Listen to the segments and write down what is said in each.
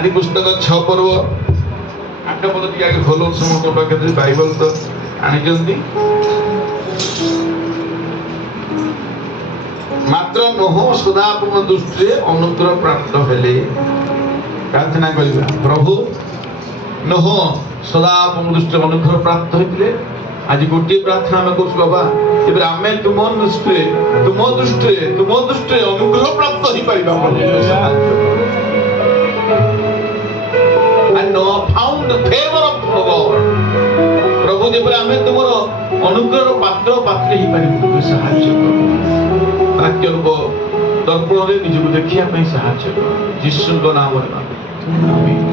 आदि पुस्तक 6 पर्व 8 पद टी आगे खोलो समस्त पाखे बाइबल तो आनी मात्र नोह सदापूर्ण दृष्टि अनुग्रह प्राप्त हेले प्रार्थना करिबा प्रभु नोह सदापूर्ण दृष्टि अनुग्रह प्राप्त होइले आज गोटे प्रार्थना में करू बाबा एबे आमे तुम दृष्टि अनुग्रह प्राप्त होई परिबा and found the favor of God प्रभु जेबे आमे तुमरो अनुग्रह पात्र पात्र ही परिबा सहाय्य करो वाक्य को दर्पण रे निज को देखिया पई सहाय्य करो यीशु को नाम रे आमीन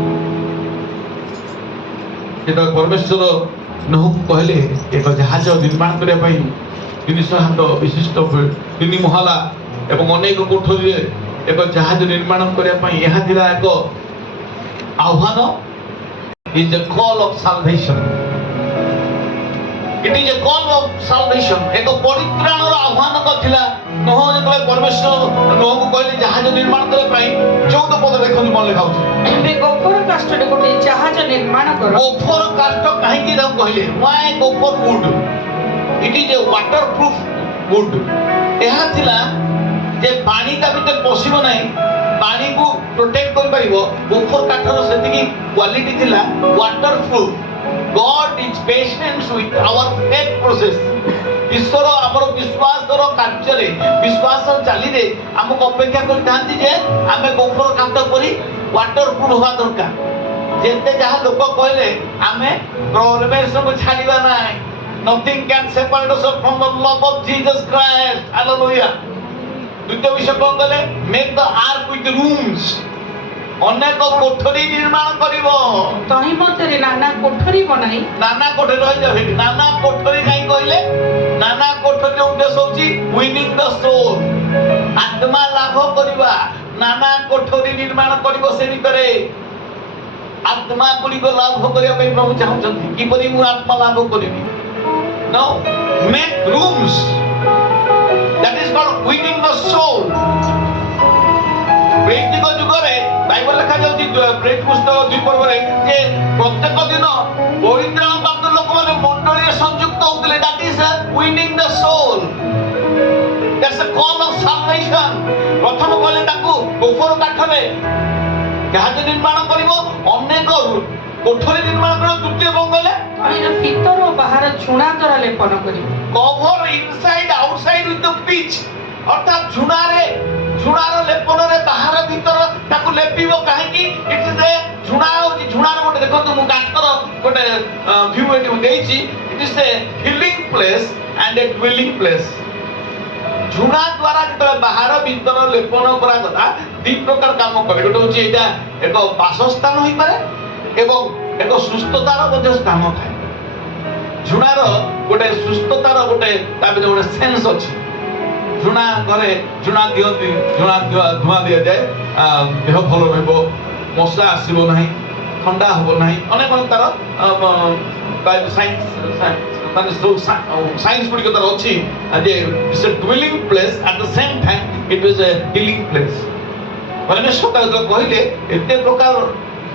एटा परमेश्वर नोह कहले एक जहाज निर्माण करने पाई 300 हाथ विशिष्ट 3 महला एवं अनेक कोठरी एक जहाज निर्माण करने पाई यह थिला एक आह्वान is the call of solvation it is a call of solvation एक परित्राण रो आह्वान कथिला नोह जेतले परमेश्वर नोह को कहले जहाज निर्माण करे पाई 14 पद देखन मन लिखा होची एबे गोफर काष्ठ रे गोटे जहाज निर्माण करो गोफर काष्ठ काहे कि हम कहले why gopher wood it is a waterproof wood एहा थिला जे पानी का भीतर पसिबो नाही पानी को प्रोटेक्ट कर परिबो गोफर काठर सेति की क्वालिटी थिला waterproof God is patient with our faith process. ईश्वर हमर विश्वास रो कार्य रे विश्वास चाली रे हमको अपेक्षा कर थांती जे हमें गोफर काट करी वाटर प्रूफ होवा दरकार जेते जहा लोक कहले हमें परमेश्वर को छाड़ीबा नाही nothing can separate us from the love of Jesus Christ hallelujah द्वितीय विषय कोन कहले make the ark with rooms अनेक कोठरी निर्माण करिवो तही मते नाना कोठरी बनाई नाना कोठरी रहि जाबे नाना कोठरी काई कहले नाना कोठरी उद्देश्य होची विनिंग द सोल आत्मा लाभ करिबा नाना कोठरी निर्माण करिवो से भितरे आत्मा गुडी को लाभ करिया पे प्रभु चाहउछंती कि परि मु आत्मा लाभ करिबी नो मेक रूम्स that is called winning the soul प्रेरित जुग रे बाइबल लिखा जाउची प्रेरित पुस्तक 2 पर्व रे जे प्रत्येक दिन पवित्र प्राप्त लोक माने मंडली संयुक्त होतले that is winning the soul that's a call of salvation प्रथम कहले ताकू गोफर काठरे जहाज निर्माण करिवो अनेक कोठरी निर्माण करो द्वितीय बंगले अरे भीतर और बाहर झुणा द्वारा लेपन करी cover inside outside with the pitch अर्थात झुणार लेपन रे बाहर भीतर ताकू लेपिबो काहे कि इट इज ए झुणार गोटे देखो मु काटर गोटे व्यू एटी देइची it is a healing place and a dwelling place झुणा द्वारा जते बाहर भीतर लेपन करा कथा दी प्रकार काम करे गोटे होची एटा एक वासस्थान होई पारे एवं एक सुस्थतार मध्ये स्थान थाए झुणार गोटे सुस्थतार गोटे ता भीतर गोटे सेंस अछि झुणा करे झुणा दियंती झुणा धुआ दिया जाए देह भल रहबो मशा आसीबो नाही ठंडा होबो नाही अनेक तार साइंस माने साइंस गुडी तार अछि जे it's a dwelling place at the same time it was a healing place परमेश्वर का कहले एते प्रकार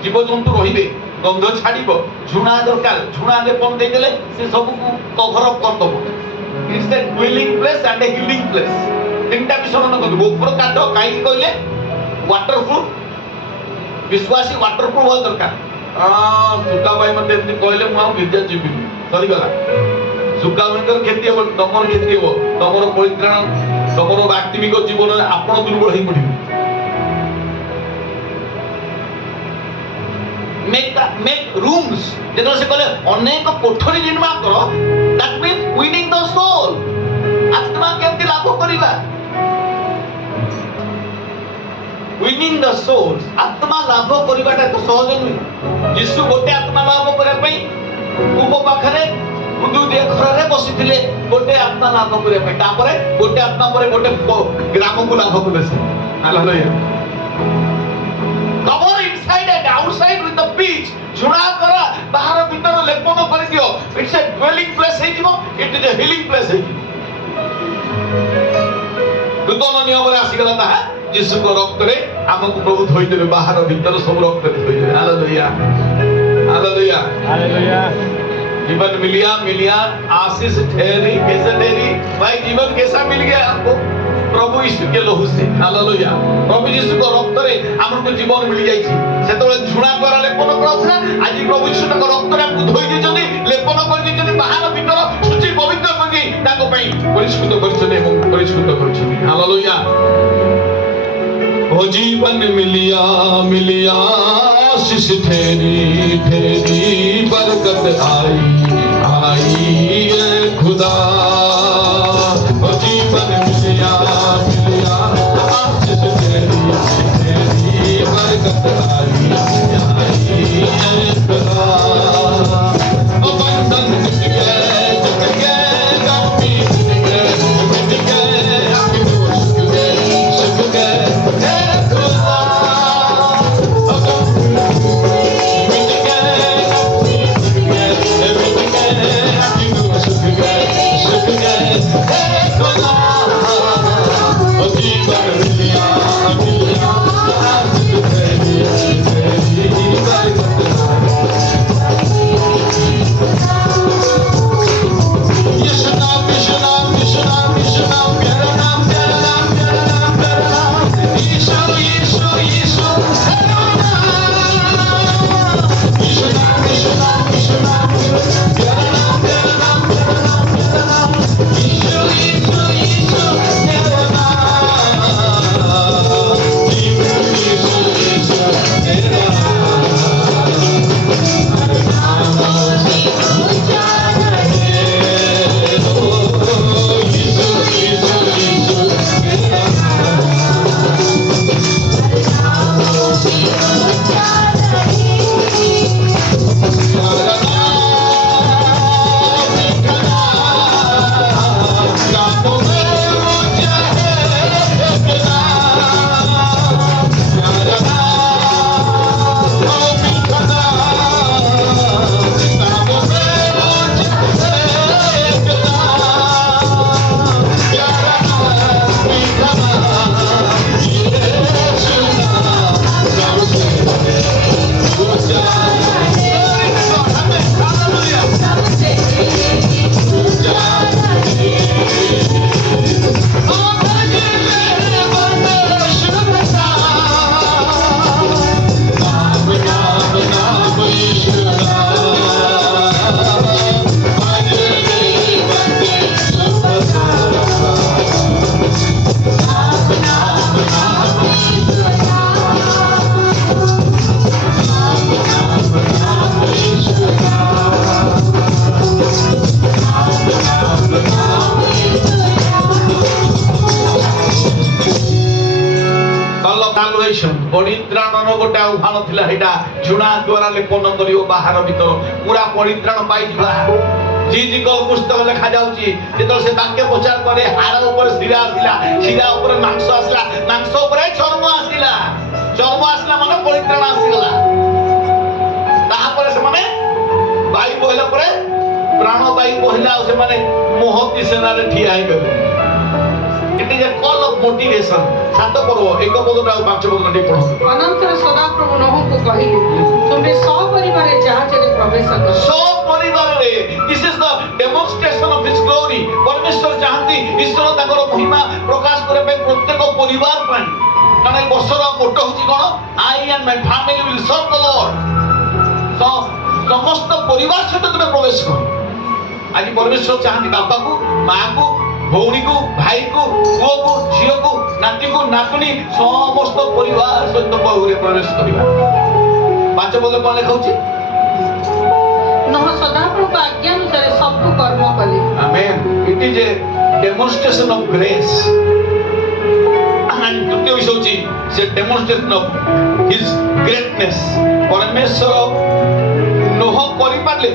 जीव जंतु रहिबे गंध छाड़ीबो झुणा दरकार झुणा लेपन दे देले से सब को कवर अप कर दबो it's a dwelling place and a healing place तीनटा विषय मन कर गोफर काट काई कहले वाटरप्रूफ विश्वासी वाटरप्रूफ हो दरकार सुका भाई मते एमती कहले मु विद्या जीवी सरी गला सुका भीतर खेती हो तमर खेती हो तमर परित्राण तमर व्यक्तिगत जीवन रे आपण दुर्बल होई पड़िबो make rooms जेतो से कहले अनेक कोठरी निर्माण करो that means winning the soul आत्मा केमती लाभ करिबा winning the souls आत्मा लाभ करिबाटा तो सहज नुई यीशु गोटे आत्मा लाभ करे पई पूर्व पाखरे उदु दे घरे बसिथिले गोटे आत्मा लाभ करे पई तापरे गोटे आत्मा परे गोटे ग्राम को लाभ कले से hallelujah cover inside and outside with the pitch झुणा करा बाहर भीतर लेपन कर दियो इट्स अ ड्वेलिंग प्लेस है जीवो it is a healing place है दुदन नियम रे आसी गला ता यीशु को रक्त रे हमको प्रभु धोई देबे बाहर भीतर सब रक्त रे धोई देबे हालेलुया हालेलुया हालेलुया जीवन मिलिया आशीष ठहरी कैसे ठहरी भाई जीवन कैसा मिल गया आपको प्रभु यीशु के लहू से हालेलुया प्रभु यीशु को रक्त रे हमको जीवन मिल जाई छी सेतबे झुणा द्वारा लेपन करथना आज प्रभु यीशु को रक्त रे हमको धोई दिजनी लेपन कर दिजनी बाहर भीतर शुचि पवित्र करके ताको पई परिशुद्ध करछने एवं परिशुद्ध करछने हालेलुया ओ जीवन मिलिया आशीष ठहरी बरकत आई ए खुदा ओ जीवन मिलिया आशीष ठहरी बरकत आई ए खुदा ओ बंधन टूट गए गमी टूट गए आंखें सुख गए परित्राण गोटे आह्वान थिला हेटा झुणा द्वारा लेपन करियो बाहर भीतर पूरा परित्राण पाई जिबा जीजिकल पुस्तक लिखा जाउची जेतल से वाक्य प्रचार करे हाड़ ऊपर शिरा आसिला शिरा ऊपर मांस आसिला मांस ऊपर चर्म आसिला माने परित्राण आसिला ताहा पर से माने वायु बहला पर प्राण वायु बहला से माने मोहती सेना रे ठिया हे गले it is a call of motivation सात पर्व एक पदटा पांच पदटा पढो अनंतर सदाप्रभु नोह को कहिले तुमे सपरिवार जहाज रे प्रवेश करो सपरिवार रे this is the demonstration of his glory परमेश्वर चाहती ईश्वर ताकर महिमा प्रकाश करे पे प्रत्येक परिवार पाई कारण वर्षर मोटो होची कोन I and my family will serve the Lord समस्त परिवार सहित तुमे प्रवेश करो आज परमेश्वर चाहती बापा को मां को भौणी को भाई को पुओ को झियो को नाती को नातुनी समस्त परिवार सहित बहुरे प्रवेश करिबा पांच पद कोन लिखाउची नोह सदाप्रभु आज्ञा अनुसार सब कर्म कले आमेन it is a demonstration of grace and द्वितीय विषय होची से डेमोन्स्ट्रेशन ऑफ हिज ग्रेटनेस परमेश्वर नोह करि पारले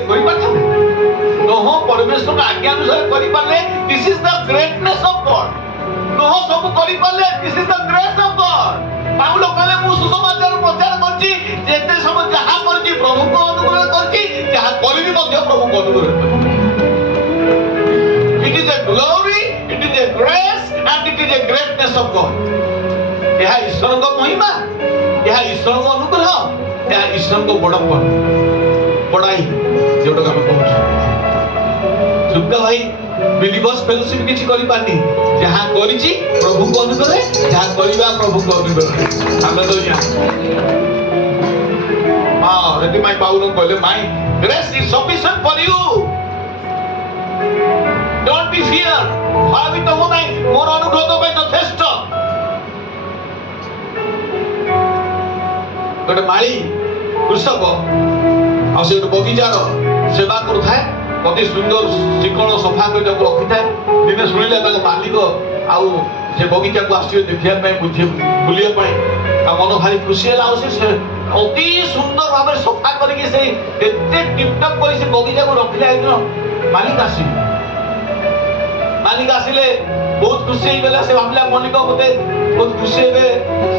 नोह परमेश्वर आज्ञा अनुसार करि पारले this is the greatness of God नोह सब करि पारले this is the grace of God Paul कहले मु सुसमाचार प्रचार करछि जेते समय जहा करछि प्रभु को अनुग्रह करछि जहा करिबी मध्य प्रभु को अनुग्रह करछि it is a glory it is a grace and it is a greatness of God ଏହା ଈଶ୍ୱରଙ୍କ ମହିମା, ଏହା ଈଶ୍ୱରଙ୍କ ଅନୁଗ୍ରହ, ଏହା ଈଶ୍ୱରଙ୍କ ବଡପଣ ବଡାଇ ଯୋଉଟାକୁ ଆମେ କହୁଛୁ। ସୁବିଧା ଭାଇ ବିଲିଭର୍ସ ଫେଲୋସିପ କିଛି କରିପାରନି, ଯାହା କରିଛି ପ୍ରଭୁଙ୍କ ଅନୁଗ୍ରହରେ, ଯାହା କରିବା ପ୍ରଭୁଙ୍କ ଅନୁଗ୍ରହରେ। ହାଲେଲୁୟା। ହଁ, ସେଥିପାଇଁ ପାଉଲ କହିଲେ my grace is sufficient for you, don't be fear. ଭୟଭୀତ ହୁଅ ନାହିଁ, ମୋର ଅନୁଗ୍ରହ ତୋ ପାଇଁ ଯଥେଷ୍ଟ। ଗୋଟେ ମାଳି କୃଷକ ଆଉ ସେ ଗୋଟେ ବଗିଚାର ସେବା କରୁଥାଏ, ଅତି ସୁନ୍ଦର ଚିକଣ ସଫା କରି ତାକୁ ରଖିଥାଏ। ଦିନେ ଶୁଣିଲେ ତାଙ୍କ ମାଲିକ ଆଉ ସେ ବଗିଚାକୁ ଆସିବେ ଦେଖିବା ପାଇଁ, ବୁଲିବା ପାଇଁ। ତା ମନ ଭାରି ଖୁସି ହେଲା। ଆଉ ସେ ଅତି ସୁନ୍ଦର ଭାବରେ ସଫା କରିକି ସେଇ ଏତେ ଟିପଟପ୍ କରି ସେ ବଗିଚାକୁ ରଖିଲେ। ଏଦିନ ମାଲିକ ଆସିବେ, ମାଲିକ ଆସିଲେ ବହୁତ ଖୁସି ହେଇଗଲା। ସେ ଭାବିଲା ମାଲିକ ମତେ ବହୁତ ଖୁସି ହେବେ,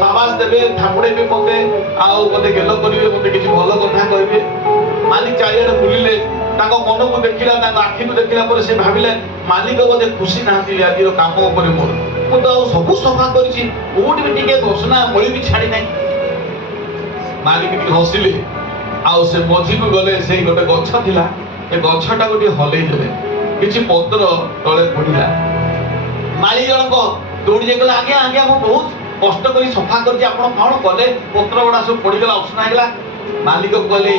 ସାବାସ ଦେବେ, ଥାପୁଡେଇବେ ମତେ, ଆଉ ମତେ ଗେଲ କରିବେ, ମତେ କିଛି ଭଲ କଥା କହିବେ। ମାଲିକ ଚାରିଆଡେ ବୁଲିଲେ, ତାଙ୍କ ମନକୁ ଦେଖିଲା, ତାଙ୍କ ଆଖିକୁ ଦେଖିଲା ପରେ ସେ ଭାବିଲେ ମାଲିକ ବୋଧେ ଖୁସି ନାହାନ୍ତି ଆଜିର କାମ ଉପରେ ମୋର। ମୁଁ ତ ଆଉ ସବୁ ସଫା କରିଛି, କୋଉଠି ବି ଟିକେ ଅସନା ମଳି ବି ଛାଡି ନାହିଁ। ମାଲିକ ଟିକେ ହସିଲେ, ଆଉ ସେ ମଝିକୁ ଗଲେ। ସେଇ ଗୋଟେ ଗଛ ଥିଲା, ସେ ଗଛଟାକୁ ଟିକେ ହଲେଇ ଦେଲେ, କିଛି ପତ୍ର ତଳେ ପଡିଲା। ମାଳି ଜଣକ ଦୌଡ଼ି ଯାଇଗଲା, ଆଜ୍ଞା ଆଜ୍ଞା ମୁଁ ବହୁତ କଷ୍ଟ କରି ସଫା କରିଛି, ଆପଣ କଣ କଲେ? ପତ୍ର ଗୁଡା ସବୁ ପଡିଗଲା, ଅସନା ହେଇଗଲା। ମାଲିକ କହିଲେ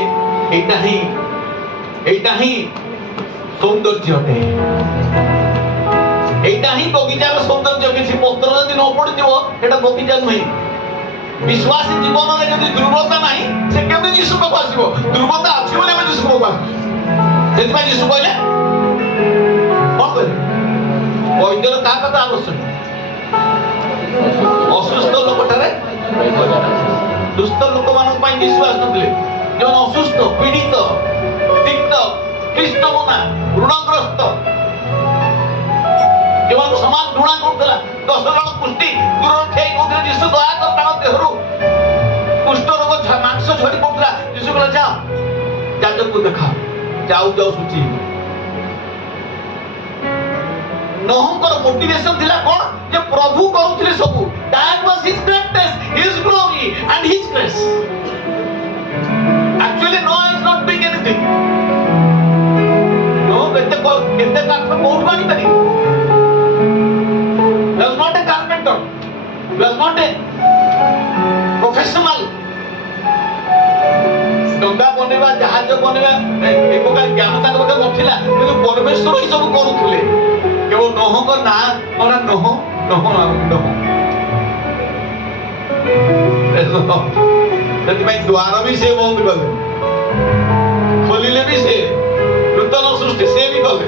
এইটা ହିଁ ସୌନ୍ଦର୍ଯ୍ୟ ଅଟେ, এইটা ହିଁ ବଗିଚାର ସୌନ୍ଦର୍ଯ୍ୟ। କିଛି ପତ୍ର ଯଦି ନ ପଡିଥିବ ଏଟା ବଗିଚା ନୁହେଁ। ବିଶ୍ୱାସୀ ଜୀବନରେ ଯଦି ଦୁର୍ବଳତା ନାହିଁ, ସେ କେମିତି ଯୀଶୁ ପାଖକୁ ଆସିବ? ଦୁର୍ବଳତା ଅଛି ବୋଲି ଆମେ ଯୀଶୁ ପାଖକୁ ଆସିବୁ। ସେଥିପାଇଁ ଯୀଶୁ କହିଲେ କଣ କହିଲେ? ବୈଦ୍ୟର କାହା କଥା ଆବଶ୍ୟକ? ଅସୁସ୍ଥ ଲୋକଠାରେ ସୁସ୍ଥ ଲୋକମାନଙ୍କ ପାଇଁ ଯୀଶୁ ଆସୁଥିଲେ। ଯେଉଁମାନେ ଅସୁସ୍ଥ, ପୀଡ଼ିତ, ତିକ୍ତ, ଖ୍ରୀଷ୍ଟମନା, ଋଣଗ୍ରସ୍ତ, ଯେଉଁମାନଙ୍କୁ ସମାଜ ଘୃଣା କରୁଥିଲା। 10 ଜଣ କୁଷ୍ଠି ଦୂରରେ ଠିଆ ହେଇ କହୁଥିଲେ ଯୀଶୁ ଦୟା କର, ତାଙ୍କ ଦେହରୁ କୁଷ୍ଠ ରୋଗ ମାଂସ ଝଡ଼ି ପଡୁଥିଲା। ଯୀଶୁ କହିଲେ ଯାଅ ଯାଜକକୁ ଦେଖାଅ, ଯାଉ ଯାଉ ଶୁଚି। ନୋହଙ୍କର ମୋଟିଭେସନ ଥିଲା କଣ? ଯେ ପ୍ରଭୁ କରୁଥିଲେ ସବୁ। That was his greatness, his glory and his grace. Actually Noah is not doing anything. No, କେତେ କାଠ କୋଉଠୁ ଆଣିପାରିବ? He was not a carpenter. He was not a professional. ଡଙ୍ଗା ବନେଇବା, ଜାହାଜ ବନେଇବା ଏ ପ୍ରକାର ଜ୍ଞାନ ତାଙ୍କ ପାଖରେ ନଥିଲା, କିନ୍ତୁ ପରମେଶ୍ୱର ହିଁ ସବୁ କରୁଥିଲେ। କେବଳ ନୋହଙ୍କ ନାଁ କଣ? Noah Noah Noah. ସେଥିପାଇଁ ଦ୍ୱାର ବି ସେ ବନ୍ଦ କଲେ, ଖୋଲିଲେ ବି ସେ, ନୂତନ ସୃଷ୍ଟି ସେ ବି କଲେ।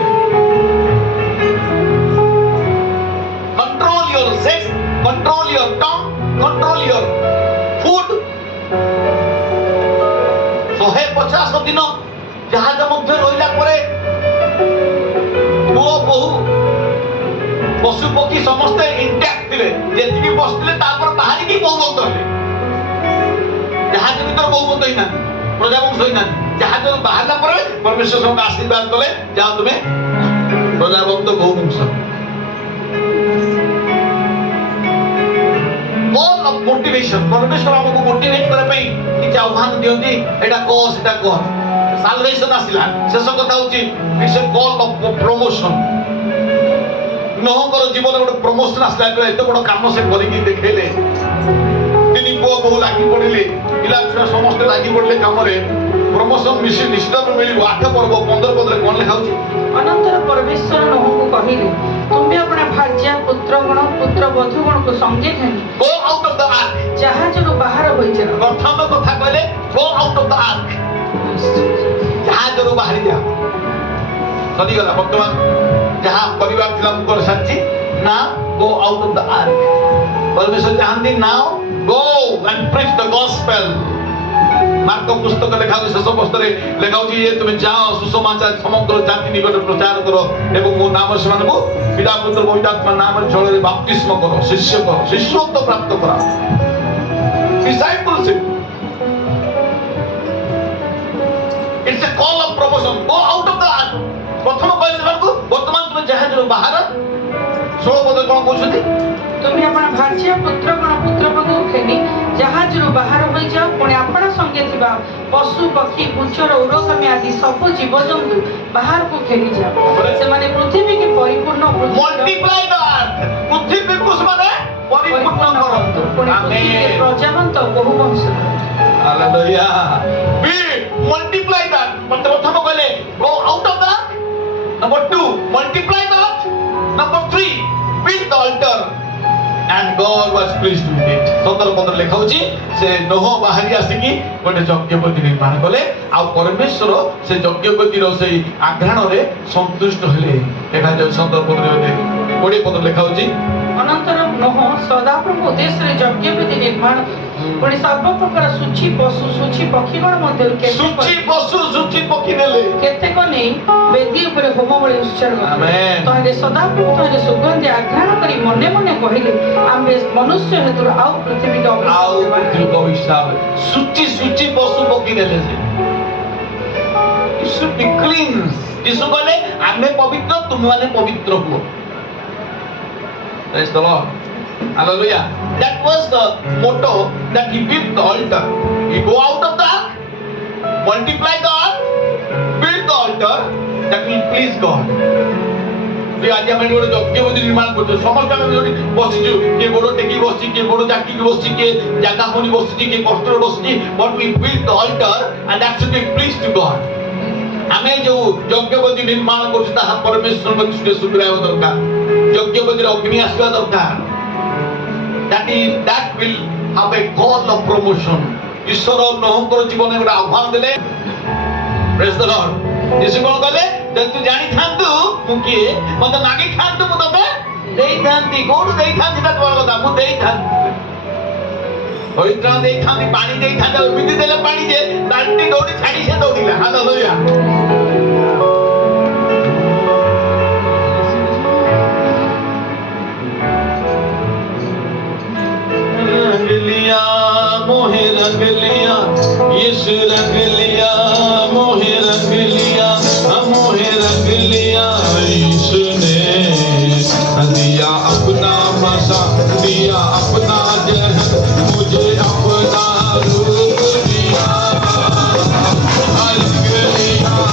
Control your sex, control your tongue, control your food. 150 ଦିନ ଜାହାଜ ମଧ୍ୟ ରହିଲା ପରେ ପୁଅ ବୋହୂ ପଶୁ ପକ୍ଷୀ ସମସ୍ତେ ଇଣ୍ଟାକ୍ଟ ଥିଲେ। ଯେତିକି ବସିଥିଲେ ତାପରେ ବାହାରିକି ବୋହୂ ବନ୍ଦ ହେଲେ। ଜାହାଜ ଭିତରେ ବୋହୂ ବନ୍ଦ ହେଇନାହାନ୍ତି, ପ୍ରଜାବଂଶ ହେଇନାହାନ୍ତି। ଜାହାଜ ବାହାରିଲା ପରେ ପରମେଶ୍ୱର ସମସ୍ତେ ଆଶୀର୍ବାଦ କଲେ, ଯାଅ ତୁମେ ପ୍ରଜାବଂଶ ବୋହୂ ବଂଶ। All of motivation, ପରମେଶ୍ୱର ଆମକୁ ମୋଟିଭେଟ କରିବା ପାଇଁ କିଛି ଆହ୍ୱାନ ଦିଅନ୍ତି, ଏଟା କହ ସେଟା କହ। ସାଲଭେସନ ଆସିଲା, ଶେଷ କଥା ହଉଛି it's a call of promotion. ନୋହଙ୍କର ଜୀବନରେ ଗୋଟେ ପ୍ରମୋସନ ଆସିଲା, ଏତେ ବଡ କାମ ସେ କରିକି ଦେଖେଇଲେ। 3 ପୁଅ ବୋହୂ ଲାଗି ପଡିଲେ, ପିଲା ଛୁଆ ସମସ୍ତେ ଲାଗି ପଡିଲେ କାମରେ। ପ୍ରମୋସନ ମିଶି ନିଶ୍ଚିତ ମିଳିବ। 8 ପର୍ବ 15 ପଦରେ କଣ ଲେଖା ହଉଛି? ଅନନ୍ତର ପରମେଶ୍ୱର ନୋହଙ୍କୁ କହିଲେ, ତୁମେ अपना ଭାର୍ଯ୍ୟା, ପୁତ୍ରଗଣ, ପୁତ୍ର ବଧୂଗଣକୁ ସଙ୍ଗେ ଘେନି Go out of the ark. ଜାହାଜରୁ ବାହାର ହୋଇଯାଅ। ପ୍ରଥମ କଥା କହିଲେ go out of the ark. ଜାହାଜରୁ ବାହାରି ଯାଅ। ସରିଗଲା। ବର୍ତ୍ତମାନ ଯାହା କରିବାର ଥିଲା ମୁଁ କରିସାରିଛି। Now go out of the ark. ପରମେଶ୍ୱର ଚାହାନ୍ତି now go and preach the gospel. Mark ପୁସ୍ତକ ଲେଖା ହଉଛି, ଶେଷ ପୁସ୍ତକରେ ଲେଖା ହଉଛି ଯେ ତୁମେ ଯାଅ ସୁସମାଚାର ସମଗ୍ର ଜାତି ନିକଟରେ ପ୍ରଚାର କର ଏବଂ ମୋ ନାମରେ ସେମାନଙ୍କୁ ପିତା ପୁତ୍ର ପବିତ୍ରାତ୍ମା ନାମରେ ଜଳରେ ବାପ୍ତିସ୍ମ କର, ଶିଷ୍ୟ କର, ଶିଷ୍ୟତ୍ୱ ପ୍ରାପ୍ତ କର। Discipleship. It's a call of promotion. Go out of the ark. ପ୍ରଥମ କହିଲେ ସେମାନଙ୍କୁ ବର୍ତ୍ତମାନ ତୁମେ ଜାହାଜରୁ ବାହାର। 16 ପଦରେ କଣ କହୁଛନ୍ତି? ତୁମେ ଆପଣ ଭାର୍ଯ୍ୟ ପୁତ୍ରଗଣ ପୁତ୍ରବଧୂ ଖେଳି ଜାହାଜରୁ ବାହାର ହୋଇଯାଅ ପୁଣି ଆପଣ ସଙ୍ଗେ ଥିବା ପଶୁ ପକ୍ଷୀ ଗୁଚର ଉରଗାମୀ ଆଦି ସବୁ ଜୀବଜନ୍ତୁ ବାହାରକୁ ଖେଳିଯାଅ ସେମାନେ ପୃଥିବୀକି ପରିପୂର୍ଣ୍ଣ multiply the earth ପୃଥିବୀକୁ ସେମାନେ ପରିପୂର୍ଣ୍ଣ କରନ୍ତୁ ପୁଣି ପୃଥିବୀରେ ଆମେନ୍ ପ୍ରଜାବନ୍ତ ବହୁ ବଂଶ ହାଲେଲୁୟା be multiply the ପ୍ରଥମ କହିଲେ go out of the number 2 multiply the earth number 3 build the altar and God was pleased with it 17 ଲେଖା ହେଉଛି ସେ ନୋହ ବାହାରି ଆସିକି ଗୋଟେ ଯଜ୍ଞବେଦୀ ନିର୍ମାଣ କଲେ ଆଉ ପରମେଶ୍ୱର ସେ ଯଜ୍ଞବେଦୀର ସେଇ ଆଘ୍ରାଣରେ ସନ୍ତୁଷ୍ଟ ହେଲେ ଦେଖାଯାଉ 17 20 ଲେଖା ହେଉଛି ଅନନ୍ତର ନୋହ ସଦାପ୍ରଭୁ ଉଦ୍ଦେଶ୍ୟରେ ଯଜ୍ଞବେଦୀ ନିର୍ମାଣ ପୁଣି ସର୍ବପ୍ରକାର ସୂଚୀ ପଶୁ ସୂଚୀ ପକ୍ଷୀଗଣ ମଧ୍ୟରୁ ସୂଚୀ ପଶୁ ସୂଚୀ ପକ୍ଷୀ ନେଲେ କେତେକ ନେଇ ବେଦୀ ଉପରେ ହୋମ ବଳି ଉତ୍ସର୍ଗ ଆମେନ୍ ତହିଁରେ ସଦାପ୍ରଭୁ ତହିଁରେ ସୁଗନ୍ଧି ଆଘ୍ରାଣ କରି ମନେ ମନେ କହିଲେ ଆମ୍ଭେ ମନୁଷ୍ୟ ହେତୁ ଆଉ ପୃଥିବୀକୁ ଆଉ ପୃଥିବୀକୁ ଅଭିଶାପ ସୂଚୀ ସୂଚୀ ପଶୁ ପକ୍ଷୀ ନେଲେ ସେ you should be cleansed ଯୀଶୁ କହିଲେ ଆମେ ପବିତ୍ର ତୁମେମାନେ ପବିତ୍ର ହୁଅ praise the Lord hallelujah that was the motto that he built the altar he go out of the ark multiply the earth build the altar that will please God আজ আমি ଗୋଟେ ଯଜ୍ଞବେଦୀ ନିର୍ମାଣ କରୁଛୁ ସମସ୍ତେ ଆମେ ଯୋଉଠି ବସିଛୁ କିଏ ଗୋଡ଼ ଟେକି ବସିଛି କିଏ ଗୋଡ଼ ଜାକିକି ବସିଛି କିଏ ଜାଗା ହଉନି ବସିଛି କିଏ କଷ୍ଟରେ ବସିଛି but we build the altar and that should be pleased to God ଆମେ ଯୋଉ ଯଜ୍ଞବେଦୀ ନିର୍ମାଣ କରୁଛୁ ତାହା ପରମେଶ୍ୱରଙ୍କ ଦୃଷ୍ଟିରେ ସୁବିଧା ହେବା ଦରକାର ଯଜ୍ଞବେଦୀରେ ଅଗ୍ନି ଆସିବା ଦରକାର that will have a call of promotion ଈଶ୍ୱର ନୋହଙ୍କର ଜୀବନରେ ଗୋଟେ ଆହ୍ୱାନ ଦେଲେ praise the Lord ଯୀଶୁ କ'ଣ କଲେ ଯଦି ତୁ ଜାଣିଥାନ୍ତୁ ମୁଁ କିଏ ମତେ ମାଗିଥାନ୍ତୁ ମୁଁ ତତେ ଦେଇଥାନ୍ତି କୋଉଠୁ ଦେଇଥାନ୍ତି ସେଟା ତୋର କଥା ମୁଁ ଦେଇଥାନ୍ତି ପବିତ୍ର ଦେଇଥାନ୍ତି ପାଣି ଦେଇଥାନ୍ତି ଆଉ ଏମିତି ଦେଲେ ପାଣି ଯେ ବାଲ୍ଟି ଦୌଡ଼ି ଛାଡ଼ି ସେ ଦୌଡ଼ିଲା ହାଲେଲୁୟା रंग लिया मोहे रंग लिया यीशु रंग लिया मोहे रंग लिया मोहे रंग लिया यीशु ने दिया अपना मसा दिया अपना जहर मुझे अपना रूप दिया रंग लिया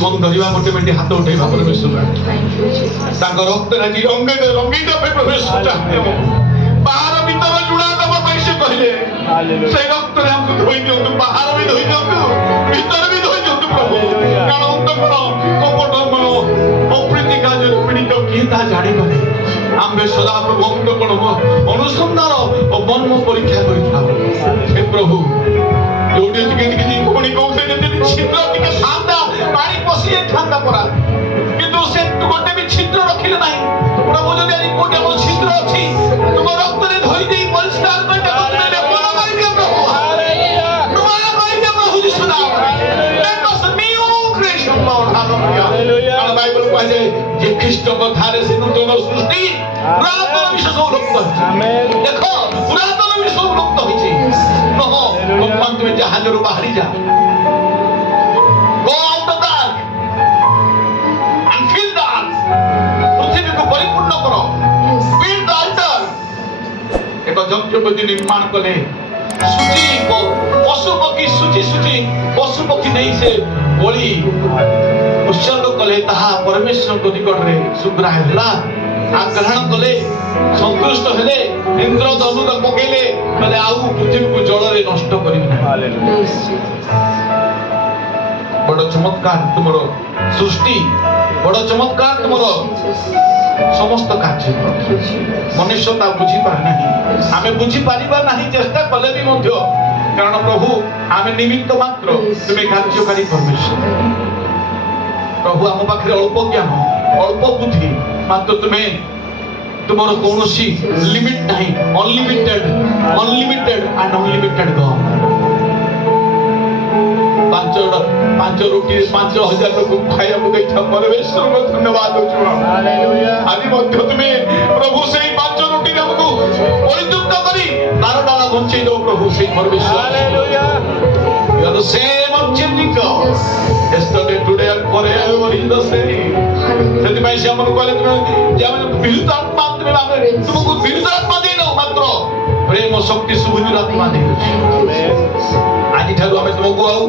ଜୀବନ ଧରିବା ଗୋଟେ ମିନିଟ ହାତ ଉଠେଇବା ପରମେଶ୍ୱର Thank you, Jesus. ତାଙ୍କ ରକ୍ତରେ ଆଜି ରଙ୍ଗେଇବା ପାଇଁ ପ୍ରବେଶ ଚାହିଁବ ବାହାର ଭିତର ଜୁଣା ଦେବା ପାଇଁ ସେ କହିଲେ ସେଇ ରକ୍ତରେ ଆମକୁ ଧୋଇ ଦିଅନ୍ତୁ ବାହାର ବି ଧୋଇ ଦିଅନ୍ତୁ ଭିତରେ ବି ଧୋଇ ଦିଅନ୍ତୁ ପ୍ରଭୁ କାରଣ ଅନ୍ତଃକରଣ କପଟ ମନ ଅପ୍ରୀତି କାର୍ଯ୍ୟରେ ପୀଡ଼ିତ କିଏ ତାହା ଜାଣିପାରେ ଆମ୍ଭେ ସଦା ପ୍ରଭୁ ଅନ୍ତଃକରଣ ଅନୁସନ୍ଧାନ ଓ ମର୍ମ ପରୀକ୍ଷା କରିଥାଉ ହେ ପ୍ରଭୁ ଯୋଉଠି ଟିକେ ପୁଣି କହୁଥିଲେ ଯଦି ଛିଦ୍ର ଟିକେ ଥାନ୍ତା ପାଣି ପଶି ଯାଇଥାନ୍ତା ପରା କିନ୍ତୁ ସେ ଗୋଟେ ବି ଛିଦ୍ର ରଖିଲେ ନାହିଁ ପ୍ରଭୁ ଯଦି ଆଜି କୋଉଠି ଆମର ଛିଦ୍ର ଅଛି ତୁମ ରକ୍ତରେ ଧୋଇ ଦେଇ ପରିଷ୍କାର କରିଦେବ ନୂଆ କରିଦିଅ ପ୍ରଭୁ ନୂଆ କରିଦିଅ ପ୍ରଭୁ ଯୀଶୁ ନାମରେ Let us new creation Lord hallelujah କାରଣ ବାଇବଲ କୁହାଯାଏ ଯେ ଖ୍ରୀଷ୍ଟଙ୍କ ଧାରେ ସେ ନୂତନ ସୃଷ୍ଟି ପୁରାତନ ବିଷୟ ସବୁ ଲୁପ୍ତ ହୋଇଛି ଦେଖ ପୁରାତନ ବିଷୟ ସବୁ ଲୁପ୍ତ ହୋଇଛି ନହ ବର୍ତ୍ତମାନ ତୁମେ ଜାହାଜରୁ ବାହାରି ଯା Go out of dark and fill the earth ପୃଥିବୀକୁ ପରିପୂର୍ଣ୍ଣ କର build the altar ଏକ ଯଜ୍ଞବେଦୀ ନିର୍ମାଣ କଲେ ସୂଚି ପଶୁ ପକ୍ଷୀ ସୂଚି ପଶୁ ପକ୍ଷୀ ନେଇ ସେ ବଳି ଉତ୍ସର୍ଗ କଲେ ତାହା ପରମେଶ୍ୱରଙ୍କ ନିକଟରେ ସୁଗ୍ରାହ୍ୟ ହେଲା ଆଗ୍ରହଣ କଲେ ସନ୍ତୁଷ୍ଟ ହେଲେ ଇନ୍ଦ୍ର ଧନୁର ପକେଇଲେ କହିଲେ ଆଉ ପୃଥିବୀକୁ ଜଳରେ ନଷ୍ଟ କରିବେ ନାହିଁ Yes, Jesus. ବଡ଼ ଚମତ୍କାର ତୁମର ସୃଷ୍ଟି ବଡ଼ ଚମତ୍କାର ତୁମର ସମସ୍ତ କାର୍ଯ୍ୟ Thank you, Jesus. ମନୁଷ୍ୟ ତା ବୁଝିପାରେ ନାହିଁ ଆମେ ବୁଝିପାରିବା ନାହିଁ ଚେଷ୍ଟା କଲେ ବି ମଧ୍ୟ କାରଣ ପ୍ରଭୁ ଆମେ ନିମିତ୍ତ ମାତ୍ର ତୁମେ କାର୍ଯ୍ୟକାରୀ ପରମେଶ୍ୱର ପ୍ରଭୁ ଆମ ପାଖରେ ଅଳ୍ପ ଜ୍ଞାନ ଅଳ୍ପ ବୁଦ୍ଧି ମାତ୍ର ତୁମେ ତୁମର କୌଣସି ଲିମିଟ ନାହିଁ ଅନଲିମିଟେଡ ଆଣ୍ଡ ଅନଲିମିଟେଡ ଗଡ ପାଞ୍ଚ ରୁଟି 5,000 ଲୋକ ଖାଇବାକୁ ଦେଇଥିବା ପରମେଶ୍ୱରଙ୍କୁ ଧନ୍ୟବାଦ ଦଉଛୁ ଆଜି ମଧ୍ୟ ତୁମେ ପ୍ରଭୁ ସେଇ 5 ରୁଟିରେ ଆମକୁ ପରିତୃପ୍ତ କରି 12 ଡାଲା ବଞ୍ଚେଇ ଦଉ ପ୍ରଭୁ ସେଇ ପରମେଶ୍ୱର You are the same unchanging God. Yesterday, today and forever is the same. ସେଥିପାଇଁ ସେ ଆମକୁ କହିଲେ ତୁମେ ଯେ ଆମେ ବିରୁଦ୍ଧ ଆତ୍ମା ତୁମକୁ ବିରୁଦ୍ଧ ଆତ୍ମା ଦେଇନାଉ ମାତ୍ର ପ୍ରେମ ଶକ୍ତି ସୁବୁଦ୍ଧିର ଆତ୍ମା ଦେଇଅଛୁ ଆଜିଠାରୁ ଆମେ ତୁମକୁ ଆଉ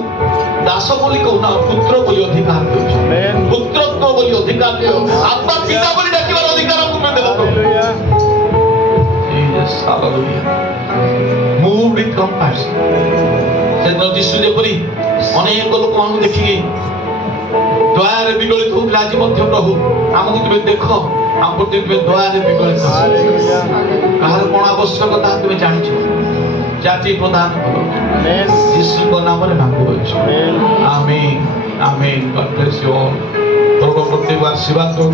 ଦାସ ବୋଲି କହୁନା ପୁତ୍ର ବୋଲି ଅଧିକାର ଦେଉଛୁ ପୁତ୍ରତ୍ୱ ବୋଲି ଅଧିକାର ଦେଉ ଆତ୍ମା ପିତା ବୋଲି ଡାକିବାର ଅଧିକାର ତୁମେ ଦେବ Jesus, hallelujah. Moved with compassion. ସେଦିନ ଯୀଶୁ ଯେପରି ଅନେକ ଲୋକମାନଙ୍କୁ ଦେଖିକି ଦୟାରେ ବିଗଳିତ ହଉଥିଲେ ଆଜି ମଧ୍ୟ ପ୍ରଭୁ ଆମକୁ ତୁମେ ଦେଖ ଆମ ପ୍ରତି ତୁମେ ଦୟାରେ ବିଗଳିତ କାହାର କଣ ଆବଶ୍ୟକତା ତୁମେ ଜାଣିଛ ଜାତି ପ୍ରଦାନ କର ଯୀଶୁଙ୍କ ନାମରେ ମାଗୁଅଛୁ ଆମେନ୍ ଆମେନ୍ God bless you all। ପ୍ରଭୁ ପ୍ରତ୍ୟେକ ଆଶୀର୍ବାଦ